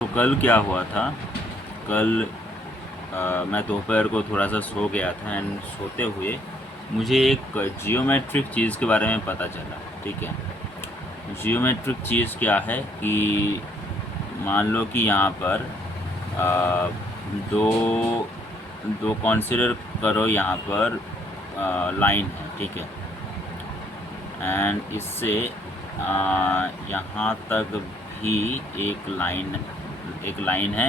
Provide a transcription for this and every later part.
तो कल क्या हुआ था। कल मैं दोपहर को थोड़ा सा सो गया था एंड सोते हुए मुझे एक जियोमेट्रिक चीज़ के बारे में पता चला। ठीक है, जियोमेट्रिक चीज़ क्या है कि मान लो कि यहाँ पर अ, दो दो कंसिडर करो, यहाँ पर लाइन है। ठीक है, एंड इससे यहाँ तक भी एक लाइन है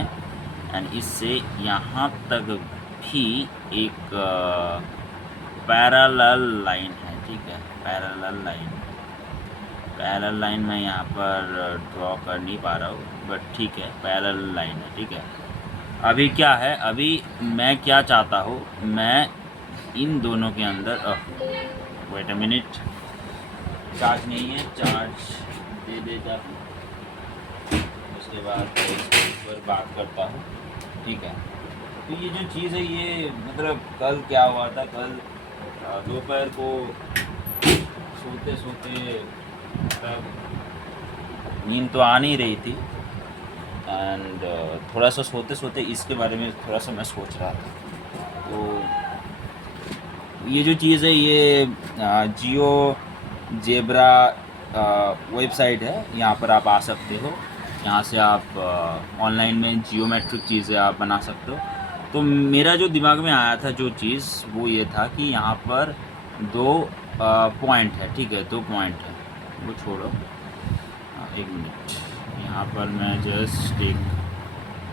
एंड इससे यहाँ तक भी एक पैरेलल लाइन है। ठीक है, पैरेलल लाइन मैं यहाँ पर ड्रॉ कर नहीं पा रहा हूँ, बट ठीक है, पैरेलल लाइन है। ठीक है, अभी क्या है, अभी मैं क्या चाहता हूँ, मैं इन दोनों के अंदर वेट अ मिनट, चार्ज नहीं है, चार्ज दे देता हूँ, उसके बाद इस पर बात करता हूँ। ठीक है, तो ये जो चीज़ है, ये मतलब कल क्या हुआ था, कल दोपहर को सोते सोते मतलब नींद तो आ नहीं रही थी एंड थोड़ा सा सोते सोते इसके बारे में थोड़ा सा मैं सोच रहा था। तो ये जो चीज़ है, ये जियो जेब्रा वेबसाइट है, यहाँ पर आप आ सकते हो। यहाँ से आप ऑनलाइन में जियोमेट्रिक चीज़ें आप बना सकते हो। तो मेरा जो दिमाग में आया था जो चीज़, वो ये था कि यहाँ पर दो पॉइंट है। ठीक है, दो पॉइंट है, वो छोड़ो, एक मिनट, यहाँ पर मैं जस्ट एक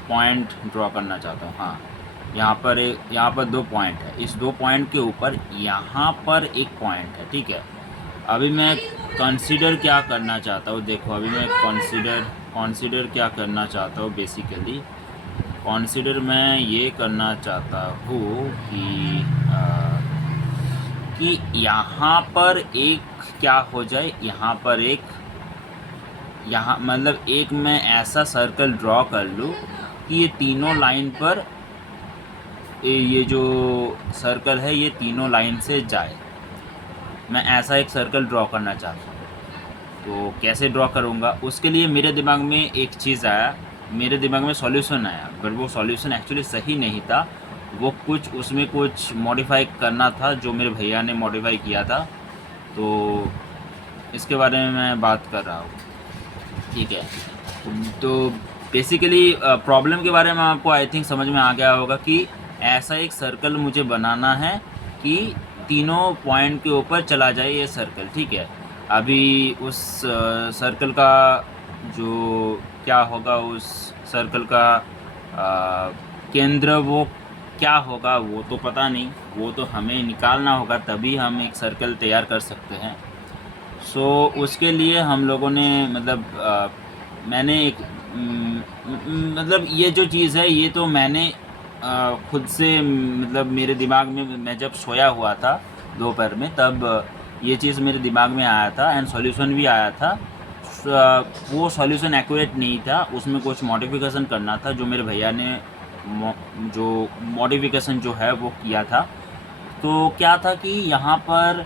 पॉइंट ड्रॉ करना चाहता हूँ। हाँ, यहाँ पर दो पॉइंट है, इस दो पॉइंट के ऊपर यहाँ पर एक पॉइंट है। ठीक है, अभी मैं कंसीडर क्या करना चाहता हूँ, देखो अभी मैं कंसीडर क्या करना चाहता हूँ। बेसिकली कंसीडर मैं ये करना चाहता हूँ कि यहाँ पर एक क्या हो जाए, यहाँ मतलब एक मैं ऐसा सर्कल ड्रॉ कर लूँ कि ये तीनों लाइन पर, ये जो सर्कल है ये तीनों लाइन से जाए। मैं ऐसा एक सर्कल ड्रॉ करना चाहता हूँ। तो कैसे ड्रॉ करूँगा, उसके लिए मेरे दिमाग में एक चीज़ आया, मेरे दिमाग में सॉल्यूशन आया, पर वो सॉल्यूशन एक्चुअली सही नहीं था। वो उसमें कुछ मॉडिफाई करना था, जो मेरे भैया ने मॉडिफाई किया था। तो इसके बारे में मैं बात कर रहा हूँ। ठीक है, तो बेसिकली प्रॉब्लम के बारे में आपको आई थिंक समझ में आ गया होगा कि ऐसा एक सर्कल मुझे बनाना है कि तीनों पॉइंट के ऊपर चला जाए ये सर्कल। ठीक है, अभी उस सर्कल का जो क्या होगा, उस सर्कल का केंद्र वो क्या होगा वो तो पता नहीं, वो तो हमें निकालना होगा, तभी हम एक सर्कल तैयार कर सकते हैं। सो उसके लिए हम लोगों ने मतलब मैंने एक मतलब ये जो चीज़ है, ये तो मैंने खुद से मतलब मेरे दिमाग में, मैं जब सोया हुआ था दोपहर में, तब ये चीज़ मेरे दिमाग में आया था एंड सॉल्यूशन भी आया था। वो सॉल्यूशन एक्यूरेट नहीं था, उसमें कुछ मॉडिफिकेशन करना था, जो मेरे भैया ने जो मॉडिफिकेशन जो है वो किया था। तो क्या था कि यहाँ पर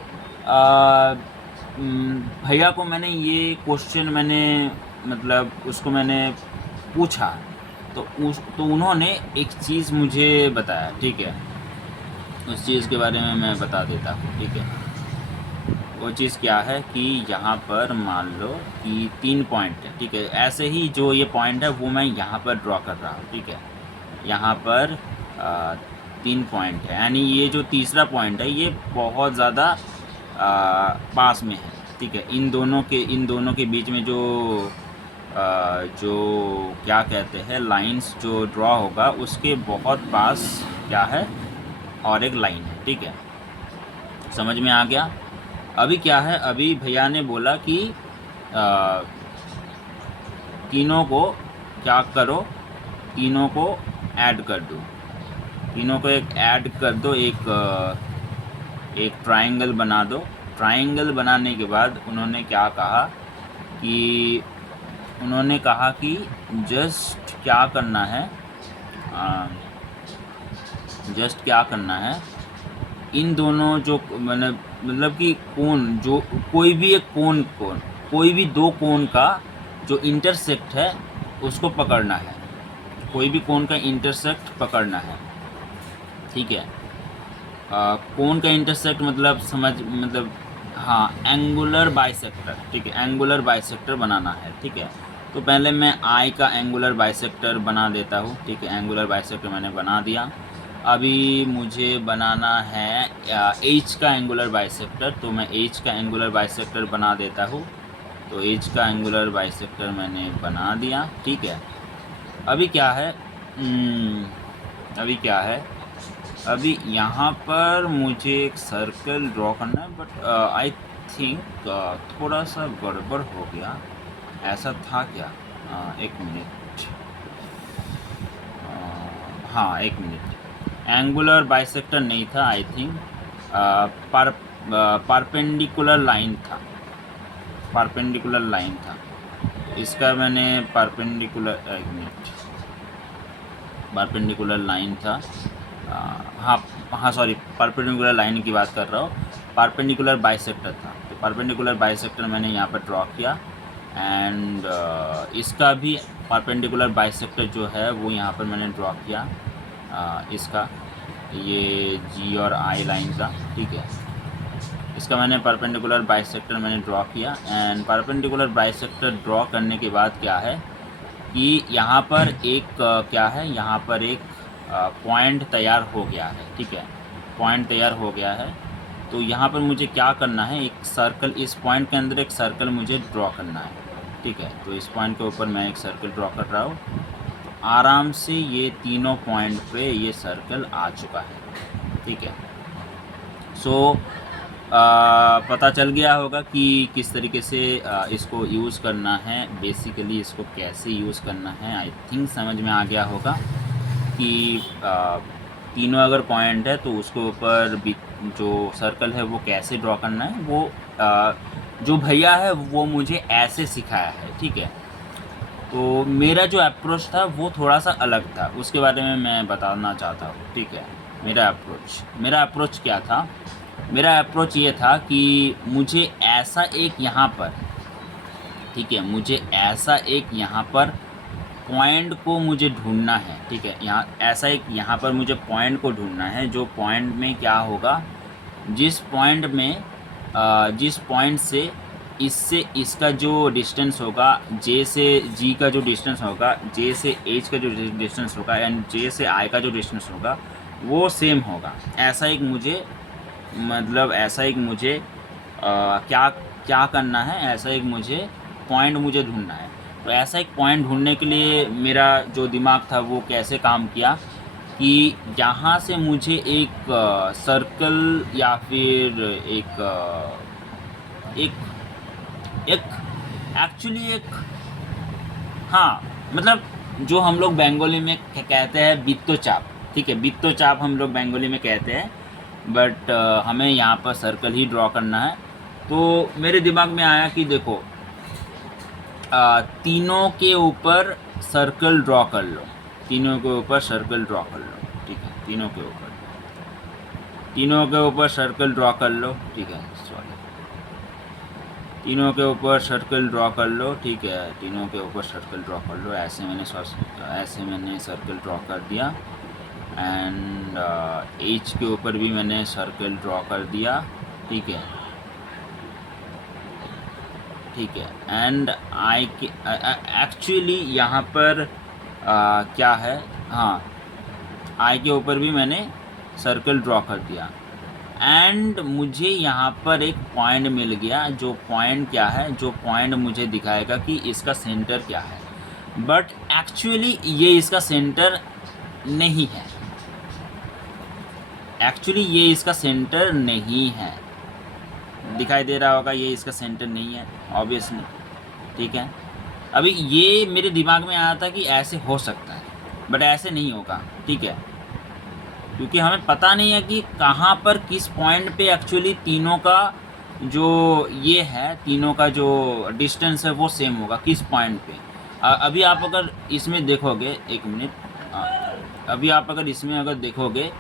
भैया को मैंने ये क्वेश्चन मतलब उसको मैंने पूछा, तो उन्होंने एक चीज़ मुझे बताया। ठीक है, उस चीज़ के बारे में मैं बता देता हूँ। ठीक है, वो चीज़ क्या है कि यहाँ पर मान लो कि 3 पॉइंट है। ठीक है, ऐसे ही जो ये पॉइंट है वो मैं यहाँ पर ड्रॉ कर रहा हूँ। ठीक है, यहाँ पर 3 पॉइंट है, यानी ये जो तीसरा पॉइंट है ये बहुत ज़्यादा पास में है। ठीक है, इन दोनों के बीच में जो क्या कहते हैं, लाइंस जो ड्रॉ होगा उसके बहुत पास क्या है, और एक लाइन है। ठीक है, समझ में आ गया। अभी क्या है, अभी भैया ने बोला कि तीनों को क्या करो, तीनों को ऐड कर दो, तीनों को एक ऐड कर दो, एक ट्रायंगल बना दो। ट्रायंगल बनाने के बाद उन्होंने क्या कहा कि जस्ट क्या करना है, इन दोनों जो मतलब कि कोण, जो कोई भी एक कोण, कोई भी दो कोण का जो इंटरसेक्ट है उसको पकड़ना है। कोई भी कोण का इंटरसेक्ट पकड़ना है, ठीक है। कोण का इंटरसेक्ट मतलब हाँ, एंगुलर बाइसेक्टर, ठीक है, एंगुलर बाइसेक्टर बनाना है, ठीक है। तो पहले मैं आई का एंगुलर बाइसेक्टर बना देता हूँ, ठीक है। एंगुलर बाइसेक्टर मैंने बना दिया। अभी मुझे बनाना है एच का एंगुलर बाइसेक्टर, तो मैं एच का एंगुलर बाइसेक्टर बना देता हूँ। तो एच का एंगुलर बाइसेक्टर मैंने बना दिया, ठीक है। अभी क्या है, अभी यहाँ पर मुझे एक सर्कल ड्रॉ करना है, बट आई थिंक थोड़ा सा गड़बड़ हो गया। ऐसा था क्या? एक मिनट, हाँ एक मिनट। एंगुलर बाइसेक्टर नहीं था, आई थिंक परपेंडिकुलर लाइन था, परपेंडिकुलर लाइन था। इसका मैंने परपेंडिकुलर, एक मिनट, परपेंडिकुलर लाइन था, हाँ सॉरी, परपेंडिकुलर लाइन की बात कर रहा हूँ। परपेंडिकुलर बाइसेक्टर था, तो परपेंडिकुलर बाइसेक्टर मैंने यहाँ पर ड्रॉ किया। एंड इसका भी परपेंडिकुलर बाइसेक्टर जो है वो यहाँ पर मैंने ड्रॉ किया, इसका, ये जी और आई लाइन का, ठीक है। इसका मैंने परपेंडिकुलर बाइसेक्टर मैंने ड्रॉ किया। एंड परपेंडिकुलर बाइसेक्टर ड्रॉ करने के बाद क्या है कि यहाँ पर एक क्या है, यहाँ पर एक पॉइंट तैयार हो गया है, ठीक है, पॉइंट तैयार हो गया है। तो यहाँ पर मुझे क्या करना है, एक सर्कल, इस पॉइंट के अंदर एक सर्कल मुझे ड्रॉ करना है, ठीक है। तो इस पॉइंट के ऊपर मैं एक सर्कल ड्रॉ कर रहा हूँ। आराम से ये तीनों पॉइंट पे ये सर्कल आ चुका है, ठीक है। सो पता चल गया होगा कि किस तरीके से इसको यूज़ करना है, बेसिकली इसको कैसे यूज़ करना है। आई थिंक समझ में आ गया होगा कि तीनों अगर पॉइंट है तो उसके ऊपर जो सर्कल है वो कैसे ड्रॉ करना है। वो जो भैया है वो मुझे ऐसे सिखाया है, ठीक है। तो मेरा जो अप्रोच था वो थोड़ा सा अलग था, उसके बारे में मैं बताना चाहता हूँ, ठीक है। मेरा अप्रोच क्या था, मेरा अप्रोच ये था कि मुझे ऐसा एक यहाँ पर, ठीक है, मुझे ऐसा एक यहाँ पर पॉइंट को मुझे ढूंढना है, ठीक है। यहाँ ऐसा एक यहाँ पर मुझे पॉइंट को ढूंढना है, जो पॉइंट में क्या होगा, जिस पॉइंट से इससे इसका जो डिस्टेंस होगा, जे से जी का जो डिस्टेंस होगा, जे से एच का जो डिस्टेंस होगा, एंड जे से आई का जो डिस्टेंस होगा वो सेम होगा। ऐसा एक मुझे क्या करना है, ऐसा एक मुझे पॉइंट मुझे ढूंढना है। तो ऐसा एक पॉइंट ढूंढने के लिए मेरा जो दिमाग था वो कैसे काम किया कि यहाँ से मुझे एक सर्कल या फिर एक हाँ, मतलब जो हम लोग बंगाली में कहते हैं बित्तो चाप, ठीक है, बित्तो चाप हम लोग बंगाली में कहते हैं, बट हमें यहाँ पर सर्कल ही ड्रॉ करना है। तो मेरे दिमाग में आया कि देखो, तीनों के ऊपर सर्कल ड्रॉ कर लो, तीनों के ऊपर सर्कल ड्रॉ कर लो, ठीक है, तीनों के ऊपर सर्कल ड्रॉ कर लो, ठीक है, सॉरी, तीनों के ऊपर सर्कल ड्रॉ कर लो, ठीक है, तीनों के ऊपर सर्कल ड्रॉ कर लो। ऐसे मैंने सर्कल ड्रॉ कर दिया। एंड एच के ऊपर भी मैंने सर्कल ड्रॉ कर दिया, ठीक है, ठीक है। एंड आई के एक्चुअली यहाँ पर क्या है, हाँ, आई के ऊपर भी मैंने सर्कल ड्रॉ कर दिया। एंड मुझे यहाँ पर एक पॉइंट मिल गया, जो पॉइंट क्या है, जो पॉइंट मुझे दिखाएगा कि इसका सेंटर क्या है, बट एक्चुअली ये इसका सेंटर नहीं है, एक्चुअली ये इसका सेंटर नहीं है। दिखाई दे रहा होगा, ये इसका सेंटर नहीं है ऑब्वियसली, ठीक है। अभी ये मेरे दिमाग में आया था कि ऐसे हो सकता है, बट ऐसे नहीं होगा, ठीक है, क्योंकि हमें पता नहीं है कि कहाँ पर किस पॉइंट पे एक्चुअली तीनों का जो ये है, तीनों का जो डिस्टेंस है वो सेम होगा, किस पॉइंट पे। अभी आप अगर इसमें देखोगे, एक मिनट, अभी आप अगर इसमें अगर देखोगे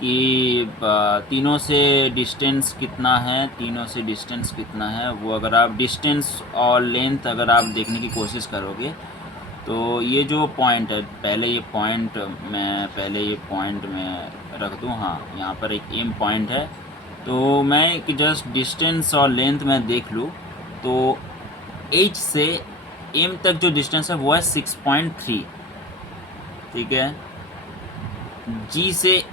कि तीनों से डिस्टेंस कितना है, वो अगर आप डिस्टेंस और लेंथ अगर आप देखने की कोशिश करोगे तो ये जो पॉइंट है, पहले ये पॉइंट मैं रख दूँ। हाँ, यहाँ पर एक एम पॉइंट है, तो मैं एक जस्ट डिस्टेंस और लेंथ में देख लूँ तो एच से एम तक जो डिस्टेंस है वो है 6.3, ठीक है। जी से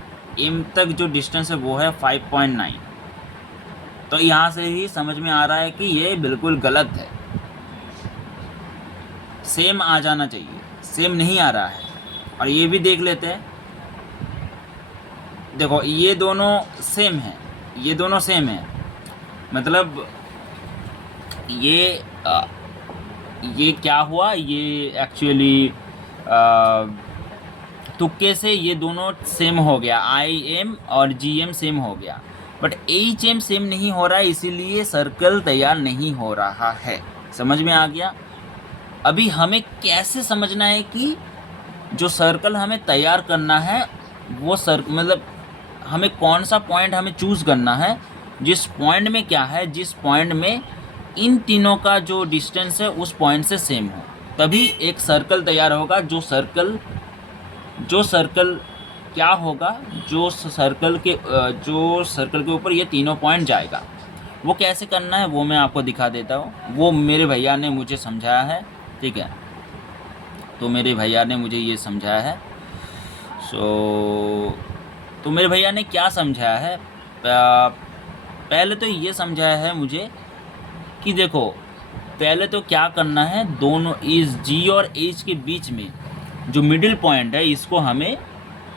एम तक जो डिस्टेंस है वो है 5.9। तो यहाँ से ही समझ में आ रहा है कि ये बिल्कुल गलत है, सेम आ जाना चाहिए, सेम नहीं आ रहा है। और ये भी देख लेते हैं, देखो ये दोनों सेम है, ये दोनों सेम है, मतलब ये क्या हुआ, ये एक्चुअली तुक्के से ये दोनों सेम हो गया, आई एम और जी एम सेम हो गया, बट एच एम सेम नहीं हो रहा है, इसीलिए सर्कल तैयार नहीं हो रहा है। समझ में आ गया? अभी हमें कैसे समझना है कि जो सर्कल हमें तैयार करना है वो मतलब हमें कौन सा पॉइंट हमें चूज़ करना है, जिस पॉइंट में क्या है, जिस पॉइंट में इन तीनों का जो डिस्टेंस है उस पॉइंट से सेम हो, तभी एक सर्कल तैयार होगा। जो सर्कल क्या होगा, जो सर्कल के ऊपर ये तीनों पॉइंट जाएगा। वो कैसे करना है वो मैं आपको दिखा देता हूँ। वो मेरे भैया ने मुझे समझाया है, ठीक है। तो मेरे भैया ने मुझे ये समझाया है। तो मेरे भैया ने क्या समझाया है, पहले तो ये समझाया है मुझे कि देखो, पहले तो क्या करना है, दोनों इस जी और एच के बीच में जो मिडिल पॉइंट है इसको हमें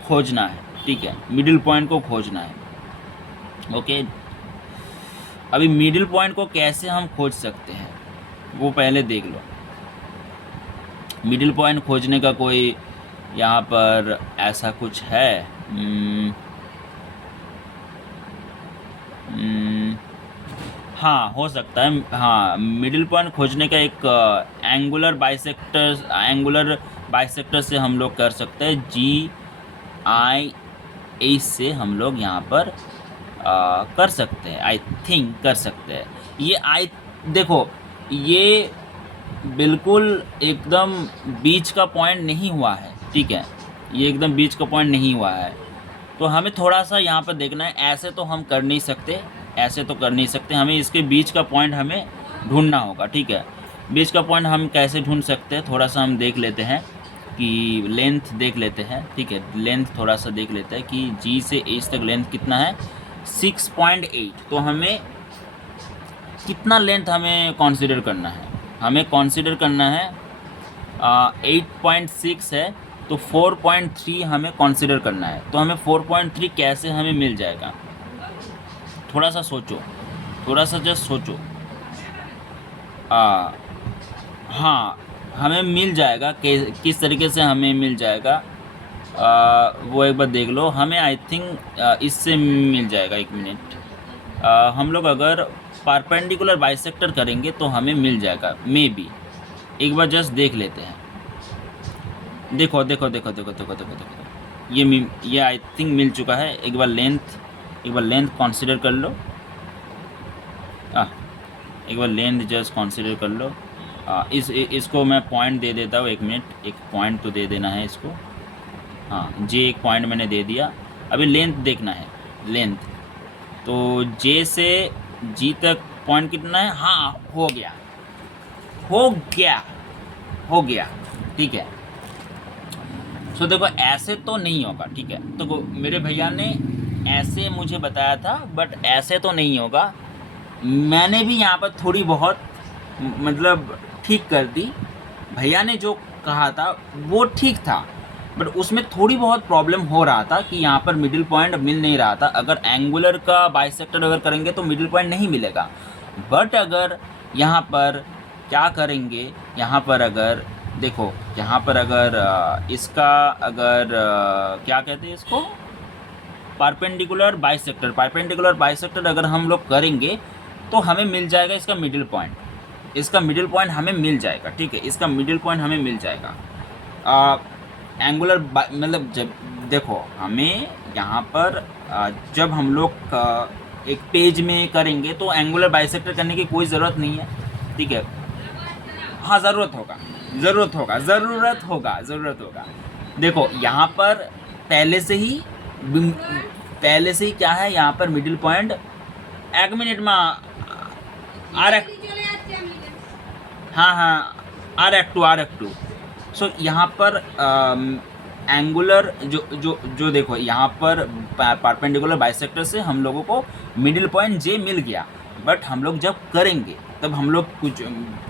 खोजना है, ठीक है। मिडिल पॉइंट को खोजना है, ओके। अभी मिडिल पॉइंट को कैसे हम खोज सकते हैं वो पहले देख लो। मिडिल पॉइंट खोजने का कोई यहाँ पर ऐसा कुछ है? हाँ, हो सकता है। हाँ, मिडिल पॉइंट खोजने का एक एंगुलर बाइसेक्टर से हम लोग कर सकते हैं। जी आई एच से हम लोग यहाँ पर कर सकते हैं, आई थिंक कर सकते हैं। ये देखो, ये बिल्कुल एकदम बीच का पॉइंट नहीं हुआ है, ठीक है। ये एकदम बीच का पॉइंट नहीं हुआ है, तो हमें थोड़ा सा यहाँ पर देखना है। ऐसे तो हम कर नहीं सकते, हमें इसके बीच का पॉइंट हमें ढूंढना होगा, ठीक है। बीच का पॉइंट हम कैसे ढूंढ सकते हैं, थोड़ा सा हम देख लेते हैं कि लेंथ देख लेते हैं, ठीक है। लेंथ थोड़ा सा देख लेते हैं कि जी से एच तक लेंथ कितना है, 6.8। तो हमें कितना लेंथ हमें कंसीडर करना है, हमें कंसीडर करना है 8.6 है, तो 4.3 हमें कंसीडर करना है। तो हमें 4.3 कैसे हमें मिल जाएगा, थोड़ा सा सोचो, थोड़ा सा जस्ट सोचो। हाँ, हमें मिल जाएगा, किस तरीके से हमें मिल जाएगा वो एक बार देख लो। हमें आई थिंक इससे मिल जाएगा, एक मिनट। हम लोग अगर परपेंडिकुलर बाइसेक्टर करेंगे तो हमें मिल जाएगा, मे बी। एक बार जस्ट देख लेते हैं। देखो, ये आई थिंक मिल चुका है। एक बार लेंथ कंसीडर कर लो। एक बार लेंथ जस्ट कंसीडर कर लो। इसको मैं पॉइंट दे देता हूँ, एक मिनट। एक पॉइंट तो दे देना है इसको। हाँ, जे एक पॉइंट मैंने दे दिया। अभी लेंथ देखना है, लेंथ। तो जे से जी तक पॉइंट कितना है? हाँ, हो गया, ठीक है। सो देखो, ऐसे तो नहीं होगा, ठीक है। तो मेरे भैया ने ऐसे मुझे बताया था, बट ऐसे तो नहीं होगा। मैंने भी यहाँ पर थोड़ी बहुत मतलब ठीक कर दी। भैया ने जो कहा था वो ठीक था, बट उसमें थोड़ी बहुत प्रॉब्लम हो रहा था कि यहाँ पर मिडिल पॉइंट मिल नहीं रहा था। अगर एंगुलर का बाइसेक्टर अगर करेंगे तो मिडिल पॉइंट नहीं मिलेगा, बट अगर यहाँ पर क्या करेंगे, यहाँ पर अगर देखो, यहाँ पर अगर इसका अगर क्या कहते हैं इसको, परपेंडिकुलर बाइसेक्टर अगर हम लोग करेंगे तो हमें मिल जाएगा इसका मिडिल पॉइंट हमें मिल जाएगा, ठीक है। इसका मिडिल पॉइंट हमें मिल जाएगा। एंगुलर मतलब जब देखो, हमें यहाँ पर जब हम लोग एक पेज में करेंगे तो एंगुलर बाइसेक्टर करने की कोई ज़रूरत नहीं है, ठीक है। हाँ, ज़रूरत होगा, ज़रूरत होगा, ज़रूरत होगा, ज़रूरत होगा। देखो यहाँ पर पहले से ही क्या है, यहाँ पर मिडिल पॉइंट 1 मिनट में आर, हाँ हाँ, R2 सो यहाँ पर एंगुलर जो देखो यहाँ पर परपेंडिकुलर बाइसेक्टर से हम लोगों को मिडिल पॉइंट J मिल गया, बट हम लोग जब करेंगे तब हम लोग कुछ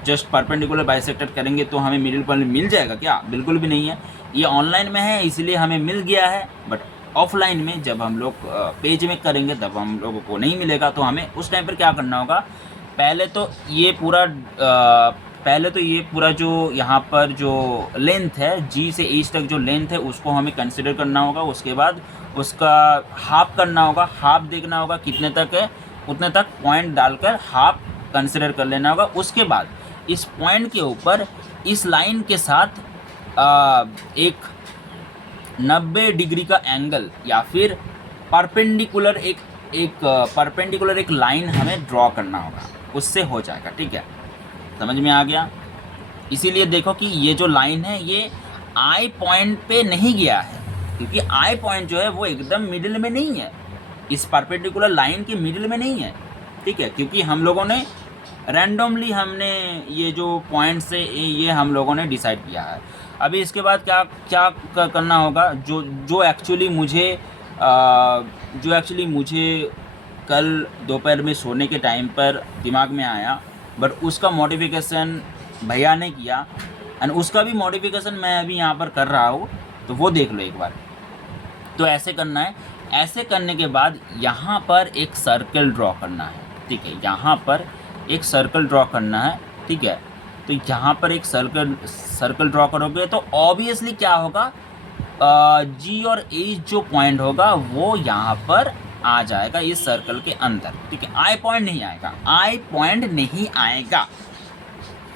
जस्ट परपेंडिकुलर बाइसेक्टर करेंगे तो हमें मिडिल पॉइंट मिल जाएगा क्या? बिल्कुल भी नहीं है। ये ऑनलाइन में है इसलिए हमें मिल गया है, बट ऑफलाइन में जब हम लोग पेज में करेंगे तब हम लोगों को नहीं मिलेगा। तो हमें उस टाइम पर क्या करना होगा, पहले तो ये पूरा जो यहाँ पर जो लेंथ है G से H तक जो लेंथ है उसको हमें कंसिडर करना होगा। उसके बाद उसका हाफ करना होगा, हाफ देखना होगा कितने तक है, उतने तक पॉइंट डालकर हाफ कंसिडर कर लेना होगा। उसके बाद इस पॉइंट के ऊपर इस लाइन के साथ एक 90 डिग्री का एंगल या फिर परपेंडिकुलर एक लाइन हमें ड्रॉ करना होगा, उससे हो जाएगा। ठीक है, समझ में आ गया? इसीलिए देखो कि ये जो लाइन है ये आई पॉइंट पे नहीं गया है, क्योंकि आई पॉइंट जो है वो एकदम मिडिल में नहीं है, इस परपेंडिकुलर लाइन के मिडिल में नहीं है। ठीक है, क्योंकि हम लोगों ने रैंडमली हमने ये जो पॉइंट्स है ये हम लोगों ने डिसाइड किया है। अभी इसके बाद क्या करना होगा, जो एक्चुअली मुझे कल दोपहर में सोने के टाइम पर दिमाग में आया, बट उसका मॉडिफिकेशन भैया ने किया एंड उसका भी मॉडिफिकेशन मैं अभी यहाँ पर कर रहा हूँ, तो वो देख लो एक बार। तो ऐसे करना है, ऐसे करने के बाद यहाँ पर एक सर्कल ड्रॉ करना है। ठीक है, यहाँ पर एक सर्कल ड्रॉ करना है। ठीक है, तो यहाँ पर एक सर्कल ड्रॉ करोगे तो ऑब्वियसली क्या होगा, G और H जो पॉइंट होगा वो यहाँ पर आ जाएगा इस सर्कल के अंदर। ठीक है, आई पॉइंट नहीं आएगा,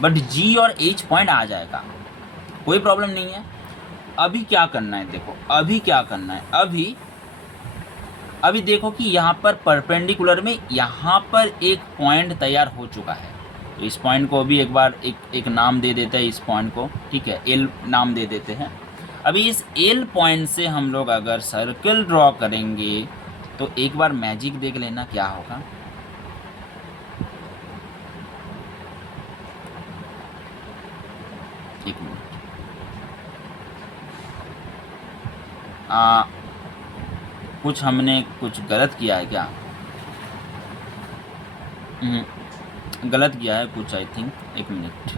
बट G और H पॉइंट आ जाएगा, कोई प्रॉब्लम नहीं है। अभी क्या करना है, देखो अभी क्या करना है, अभी देखो कि यहाँ पर परपेंडिकुलर में यहाँ पर एक पॉइंट तैयार हो चुका है। तो इस पॉइंट को भी एक बार एक नाम दे देते हैं इस पॉइंट को। ठीक है, L नाम दे देते हैं। अभी इस L पॉइंट से हम लोग अगर सर्कल ड्रॉ करेंगे तो एक बार मैजिक देख लेना क्या होगा। एक मिनट, कुछ हमने कुछ गलत किया है क्या? गलत किया है कुछ, आई थिंक। एक मिनट,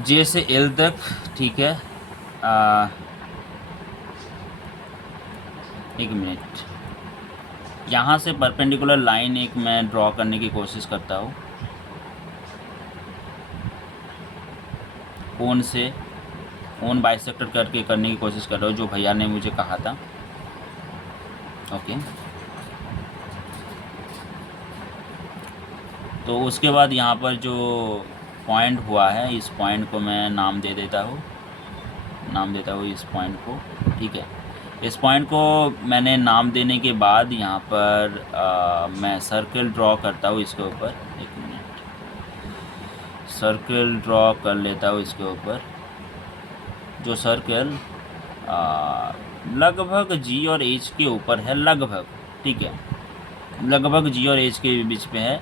J से L तक। ठीक है, एक मिनट, यहाँ से परपेंडिकुलर लाइन एक मैं ड्रॉ करने की कोशिश करता हूँ, ओन बाइसेक्टर करके करने की कोशिश कर रहा हूँ, जो भैया ने मुझे कहा था। ओके, तो उसके बाद यहाँ पर जो पॉइंट हुआ है इस पॉइंट को मैं नाम दे देता हूँ इस पॉइंट को। ठीक है, इस पॉइंट को मैंने नाम देने के बाद यहाँ पर मैं सर्कल ड्रॉ करता हूँ इसके ऊपर। एक मिनट, सर्कल ड्रॉ कर लेता हूँ इसके ऊपर। जो सर्कल लगभग G और H के ऊपर है, लगभग। ठीक है, लगभग G और H के बीच में है।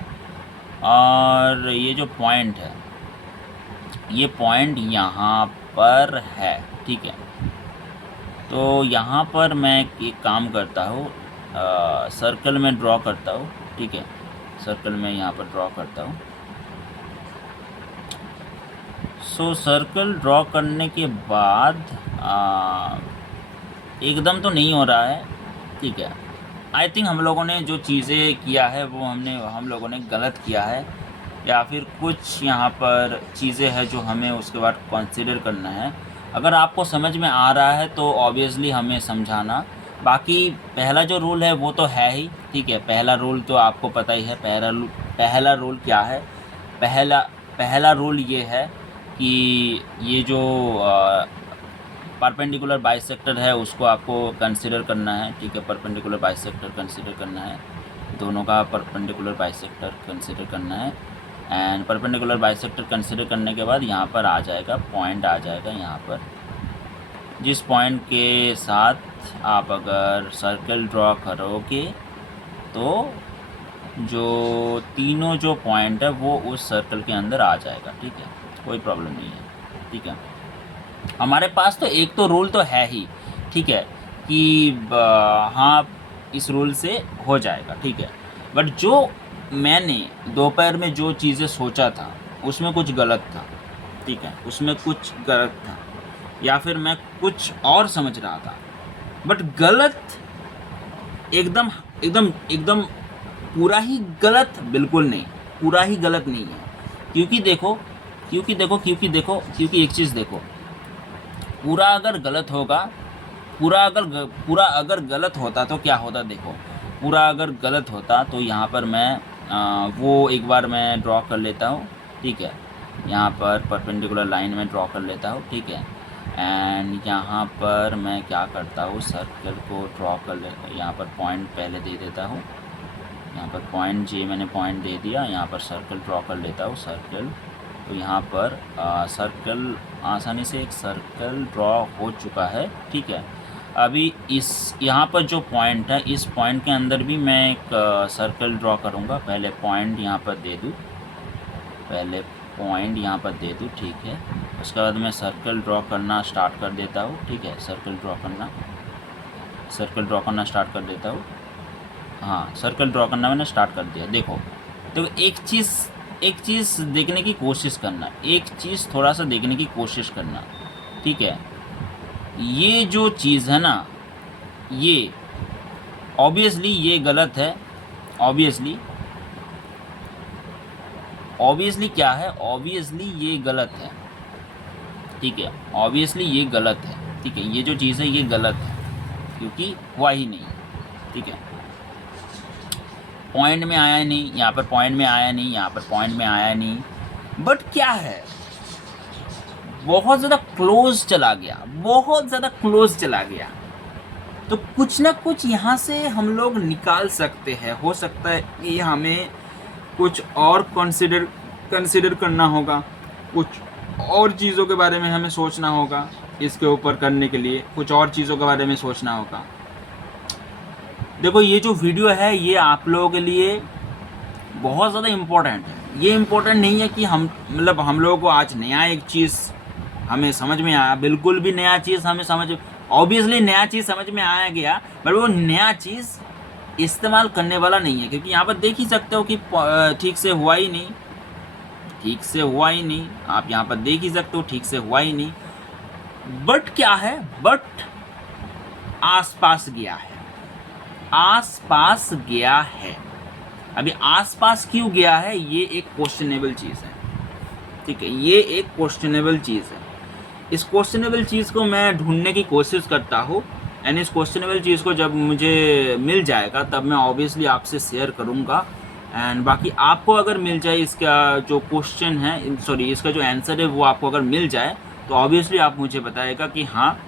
और ये जो पॉइंट है ये पॉइंट यहाँ पर है। ठीक है, तो यहाँ पर मैं एक काम करता हूँ, सर्कल में ड्रॉ करता हूँ। ठीक है, सर्कल में यहाँ पर ड्रॉ करता हूँ। सो सर्कल ड्रॉ करने के बाद एकदम तो नहीं हो रहा है। ठीक है, आई थिंक हम लोगों ने जो चीज़ें किया है वो हम लोगों ने गलत किया है, या फिर कुछ यहाँ पर चीज़ें हैं जो हमें उसके बाद कंसीडर करना है। अगर आपको समझ में आ रहा है तो ऑब्वियसली हमें समझाना। बाकी पहला जो रूल है वो तो है ही। ठीक है, पहला रूल तो आपको पता ही है। पहला रूल क्या है? पहला रूल ये है कि ये जो परपेंडिकुलर बाइसेक्टर है उसको आपको कंसीडर करना है। ठीक है, परपेंडिकुलर बाइसेक्टर कंसीडर करना है, दोनों का परपेंडिकुलर बाइसेक्टर कंसीडर करना है। एंड परपेंडिकुलर बाइसेक्टर कंसिडर करने के बाद यहाँ पर आ जाएगा पॉइंट, आ जाएगा यहाँ पर, जिस पॉइंट के साथ आप अगर सर्कल ड्रॉ करोगे तो जो तीनों जो पॉइंट है वो उस सर्कल के अंदर आ जाएगा। ठीक है, कोई प्रॉब्लम नहीं है। ठीक है, हमारे पास तो एक तो रूल तो है ही, ठीक है, कि हाँ इस रूल से हो जाएगा। ठीक है, बट जो मैंने दोपहर में जो चीज़ें सोचा था उसमें कुछ गलत था। ठीक है, उसमें कुछ गलत था, या फिर मैं कुछ और समझ रहा था, बट गलत एकदम एकदम एकदम पूरा ही गलत बिल्कुल नहीं, पूरा ही गलत नहीं है। क्योंकि देखो क्योंकि एक चीज़ देखो, पूरा अगर गलत होगा, पूरा अगर गलत होता तो क्या होता, देखो पूरा अगर गलत होता तो यहाँ पर मैं वो एक बार मैं ड्रॉ कर लेता हूँ। ठीक है, यहाँ पर परपेंडिकुलर लाइन में ड्रॉ कर लेता हूँ। ठीक है, एंड यहाँ पर मैं क्या करता हूँ, सर्कल को ड्रॉ कर ले, यहाँ पर पॉइंट पहले दे देता हूँ, यहाँ पर पॉइंट जी मैंने पॉइंट दे दिया, यहाँ पर सर्कल ड्रॉ कर लेता हूँ, सर्कल। तो यहाँ पर सर्कल आसानी से एक सर्कल ड्रॉ हो चुका है। ठीक है, अभी इस यहाँ पर जो पॉइंट है, इस पॉइंट के अंदर भी मैं एक सर्कल ड्रॉ करूँगा। पहले पॉइंट यहाँ पर दे दूँ, ठीक है, उसके बाद मैं सर्कल ड्रॉ करना स्टार्ट कर देता हूँ। ठीक है, सर्कल ड्रॉ करना स्टार्ट कर देता हूँ। हाँ, सर्कल ड्रॉ करना मैंने स्टार्ट कर दिया। देखो एक चीज़ देखने की कोशिश करना, एक चीज़ थोड़ा सा देखने की कोशिश करना। ठीक है, ये जो चीज़ है ना, ये ऑब्वियसली ये गलत है। ऑब्वियसली क्या है, ऑब्वियसली ये गलत है। ठीक है, ऑब्वियसली ये गलत है। ठीक है, ये जो चीज़ है ये गलत है, क्योंकि हुआ ही नहीं। ठीक है, पॉइंट में आया नहीं, यहाँ पर पॉइंट में आया नहीं, यहाँ पर पॉइंट में आया नहीं, बट क्या है, बहुत ज़्यादा क्लोज चला गया। तो कुछ ना कुछ यहाँ से हम लोग निकाल सकते हैं। हो सकता है कि हमें कुछ और कंसिडर करना होगा, कुछ और चीज़ों के बारे में हमें सोचना होगा। इसके ऊपर करने के लिए कुछ और चीज़ों के बारे में सोचना होगा। देखो ये जो वीडियो है ये आप लोगों के लिए बहुत ज़्यादा इम्पोर्टेंट है। ये इम्पोर्टेंट नहीं है कि हम लोगों को आज नया एक चीज़ हमें समझ में आया, बिल्कुल भी नया चीज़ हमें ऑब्वियसली नया चीज़ समझ में आया गया, बट वो नया चीज़ इस्तेमाल करने वाला नहीं है। क्योंकि यहाँ पर देख ही सकते हो कि ठीक से हुआ ही नहीं। आप यहाँ पर देख ही सकते हो ठीक से हुआ ही नहीं, बट क्या है, बट आसपास गया है। अभी आसपास क्यों गया है, ये एक क्वेश्चनेबल चीज़ है। ठीक है, ये एक क्वेश्चनेबल चीज़ है। इस क्वेश्चनेबल चीज़ को मैं ढूंढने की कोशिश करता हूँ, एंड इस क्वेश्चनेबल चीज़ को जब मुझे मिल जाएगा तब मैं ऑब्वियसली आपसे शेयर करूँगा। एंड बाकी आपको अगर मिल जाए, इसका जो क्वेश्चन है, इसका जो आंसर है वो आपको अगर मिल जाए तो ऑब्वियसली आप मुझे बताएगा कि हाँ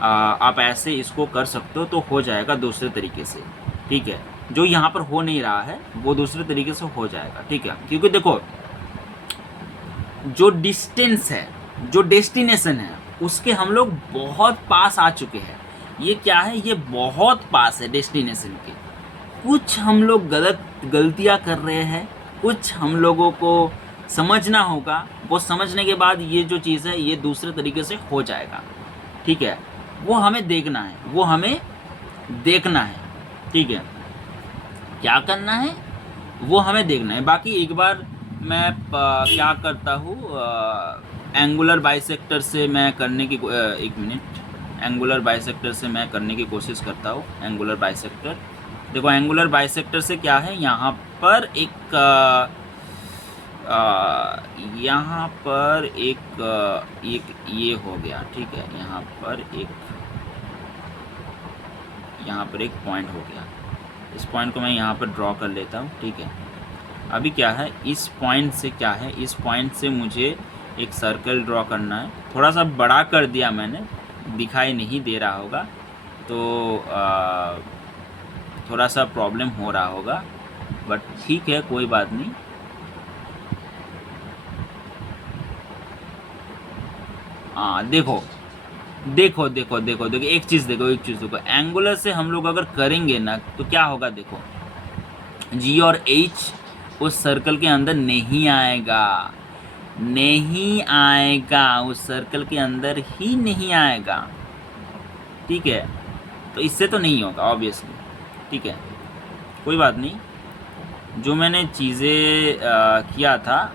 आप ऐसे इसको कर सकते हो, तो हो जाएगा दूसरे तरीके से। ठीक है, जो यहाँ पर हो नहीं रहा है वो दूसरे तरीके से हो जाएगा। ठीक है, क्योंकि देखो जो डिस्टेंस है, जो डेस्टिनेशन है, उसके हम लोग बहुत पास आ चुके हैं। ये क्या है, ये बहुत पास है डेस्टिनेशन के। कुछ हम लोग गलतियाँ कर रहे हैं, कुछ हम लोगों को समझना होगा। वो समझने के बाद ये जो चीज़ है ये दूसरे तरीके से हो जाएगा। ठीक है, वो हमें देखना है, ठीक है, क्या करना है वो हमें देखना है। बाकी एक बार मैं क्या करता हूँ, एंगुलर बाइसेक्टर से मैं करने की एंगुलर बाइसेक्टर से मैं करने की कोशिश करता हूँ। एंगुलर बाइसेक्टर, देखो एंगुलर बाइसेक्टर से क्या है, यहाँ पर एक ये हो गया। ठीक है, यहाँ पर एक पॉइंट हो गया। इस पॉइंट को मैं यहाँ पर ड्रॉ कर लेता हूँ। ठीक है, अभी क्या है, इस पॉइंट से मुझे एक सर्कल ड्रॉ करना है। थोड़ा सा बड़ा कर दिया मैंने, दिखाई नहीं दे रहा होगा, तो थोड़ा सा प्रॉब्लम हो रहा होगा, बट ठीक है, कोई बात नहीं। हाँ देखो देखो देखो देखो देखो, एक चीज़ देखो, एंगुलर से हम लोग अगर करेंगे ना तो क्या होगा, देखो जी और एच उस सर्कल के अंदर नहीं आएगा, नहीं आएगा, उस सर्कल के अंदर ही नहीं आएगा, ठीक है। तो इससे तो नहीं होगा ऑब्वियसली, ठीक है, कोई बात नहीं। जो मैंने चीज़ें किया था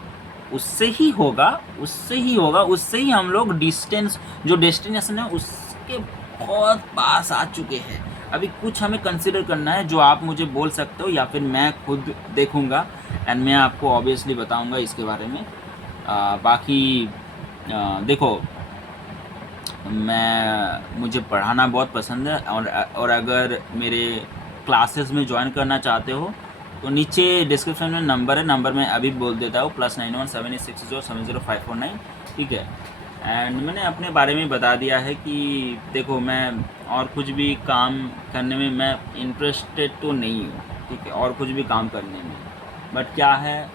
उससे ही होगा, उससे ही होगा, उससे ही हम लोग डिस्टेंस, जो डेस्टिनेशन है उसके बहुत पास आ चुके हैं। अभी कुछ हमें कंसिडर करना है जो आप मुझे बोल सकते हो या फिर मैं खुद देखूंगा एंड मैं आपको ऑब्वियसली बताऊंगा इसके बारे में। बाकी देखो, मुझे पढ़ाना बहुत पसंद है और अगर मेरे क्लासेस में ज्वाइन करना चाहते हो तो नीचे डिस्क्रिप्शन में नंबर है, नंबर में अभी बोल देता हूँ, +9178607059, ठीक है। एंड मैंने अपने बारे में बता दिया है कि देखो मैं और कुछ भी काम करने में मैं इंटरेस्टेड तो नहीं हूँ, ठीक है, और कुछ भी काम करने में, बट क्या है,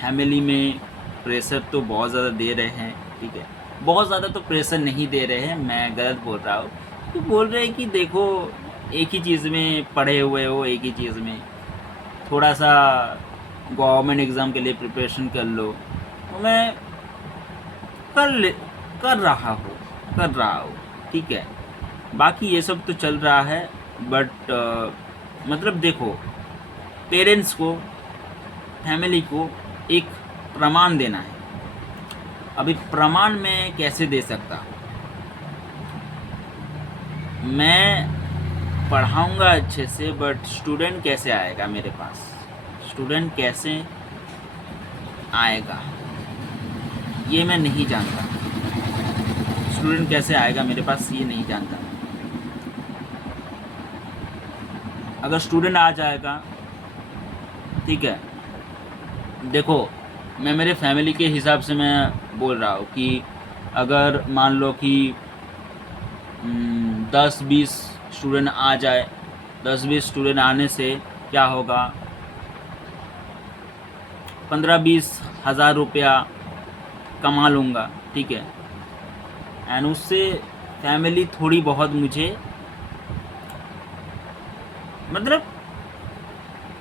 फैमिली में प्रेशर तो बहुत ज़्यादा दे रहे हैं, ठीक है, बहुत ज़्यादा तो प्रेशर नहीं दे रहे हैं, मैं गलत बोल रहा हूँ, तो बोल रहे हैं कि देखो एक ही चीज़ में पढ़े हुए हो, एक ही चीज़ में थोड़ा सा गवर्नमेंट एग्ज़ाम के लिए प्रिपरेशन कर लो, तो मैं कर रहा हूँ, ठीक है। बाकी ये सब तो चल रहा है, बट मतलब देखो, पेरेंट्स को, फैमिली को एक प्रमाण देना है। अभी प्रमाण मैं कैसे दे सकता हूँ, मैं पढ़ाऊँगा अच्छे से, बट स्टूडेंट कैसे आएगा मेरे पास, स्टूडेंट कैसे आएगा ये मैं नहीं जानता, स्टूडेंट कैसे आएगा मेरे पास ये नहीं जानता। अगर स्टूडेंट आ जाएगा, ठीक है, देखो मैं मेरे फैमिली के हिसाब से मैं बोल रहा हूँ कि अगर मान लो कि 10-20 स्टूडेंट आ जाए, 10-20 स्टूडेंट आने से क्या होगा, 15-20 हज़ार रुपया कमा लूँगा, ठीक है। एंड उससे फैमिली थोड़ी बहुत मुझे, मतलब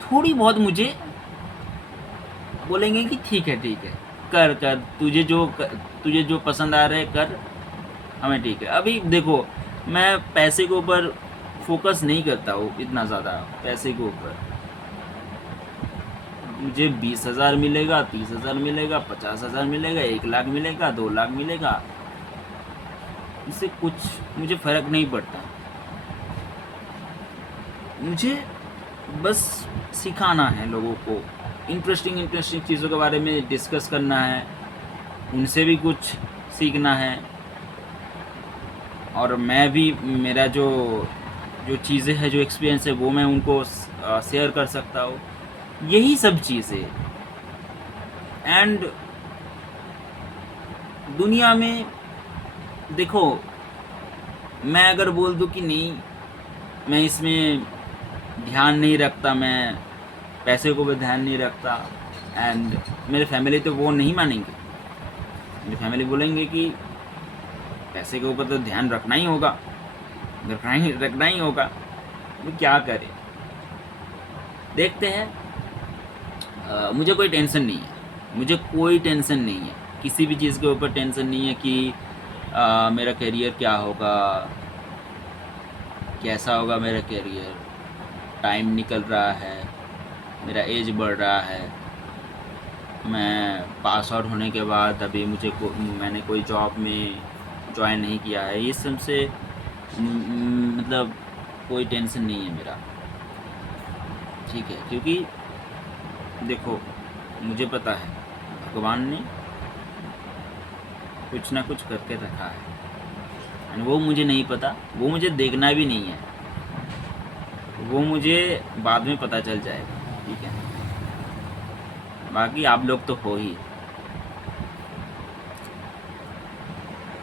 थोड़ी बहुत मुझे बोलेंगे कि ठीक है कर तुझे जो पसंद आ रहा है कर, हमें ठीक है। अभी देखो मैं पैसे के ऊपर फोकस नहीं करता हूँ इतना ज़्यादा, पैसे के ऊपर मुझे 20,000 मिलेगा, 30,000 मिलेगा, 50,000 मिलेगा, 1 लाख मिलेगा, 2 लाख मिलेगा, इससे कुछ मुझे फ़र्क नहीं पड़ता। मुझे बस सिखाना है लोगों को, इंटरेस्टिंग चीज़ों के बारे में डिस्कस करना है, उनसे भी कुछ सीखना है, और मैं भी मेरा जो चीज़ें हैं, जो एक्सपीरियंस है वो मैं उनको शेयर कर सकता हूँ, यही सब चीज़ें। एंड दुनिया में देखो, मैं अगर बोल दूँ कि नहीं मैं इसमें ध्यान नहीं रखता, मैं पैसे को भी ध्यान नहीं रखता, एंड मेरे फैमिली तो वो नहीं मानेंगे, मेरी फैमिली बोलेंगे कि पैसे के ऊपर तो ध्यान रखना ही होगा, रखना ही होगा, तो क्या करें, देखते हैं। मुझे कोई टेंशन नहीं है, मुझे कोई टेंशन नहीं है, किसी भी चीज़ के ऊपर टेंशन नहीं है कि मेरा करियर क्या होगा, कैसा होगा मेरा करियर, टाइम निकल रहा है, मेरा एज बढ़ रहा है, मैं पास आउट होने के बाद अभी मैंने कोई जॉब में ज्वाइन नहीं किया है, इस सब से मतलब कोई टेंशन नहीं है मेरा, ठीक है। क्योंकि देखो मुझे पता है भगवान ने कुछ ना कुछ करके रखा है, और वो मुझे नहीं पता, वो मुझे देखना भी नहीं है, वो मुझे बाद में पता चल जाएगा, ठीक है। बाकी आप लोग तो हो ही।